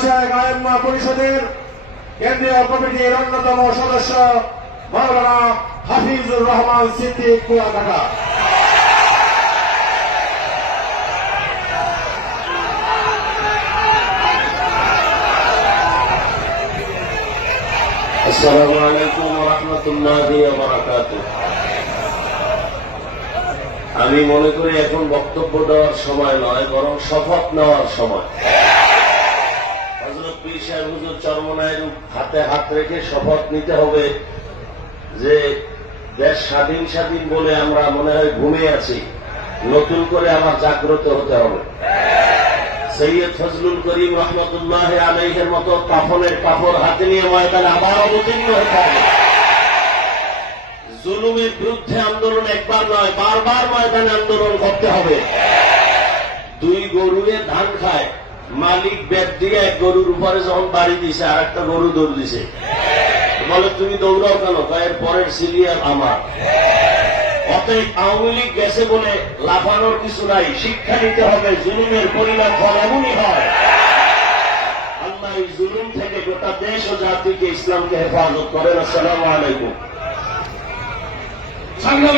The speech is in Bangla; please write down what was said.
মাসায়েখ আইম্মা পরিষদের কেন্দ্রীয় কমিটির অন্যতম সদস্য মাওলানা হাফিজুর রহমান সিদ্দিক কুয়াকাটা। আসসালামু আলাইকুম ওয়া রাহমাতুল্লাহি ওয়া বারাকাতুহু। আমি মনে করি এখন বক্তব্য দেওয়ার সময় নয়, বরং শপথ নেওয়ার সময়। হযরত পীর সাহেব হুজুর চরমনায়ের হাতে হাত রেখে শপথ নিতে হবে যে দেশ স্বাধীন স্বাধীন বলে আমরা মনে হয় ঘুমিয়ে আছি, নতুন করে আবার জাগ্রত হতে হবে। সৈয়দ ফজলুল করিম রহমতুল্লাহ আলাইহির মতো কাফনের কাপড় হাতে নিয়ে ময়দানে আবার অবতীর্ণ হতে হবে। জুলুমের বিরুদ্ধে আন্দোলন একবার নয়, বারবার ময়দানে আন্দোলন করতে হবে। দুই গরুয়ে ধান খায়, মালিক ব্যাট দিয়ে এক গরুর উপরে যখন বাড়ি দিছে আর একটা গরু দৌড় দিছে, বলে তুমি দৌড়াও কেন? এর পরের সিরিয়াল আমার। অতএব আওয়ামী লীগ গেছে বলে লাফানোর কিছু নাই, শিক্ষা নিতে হবে। জুলুমের পরিণাম ফল এমনই হয়। আল্লাহ এই জুলুম থেকে গোটা দেশ ও জাতিকে, ইসলামকে হেফাজত করেন। আসসালামু আলাইকুম।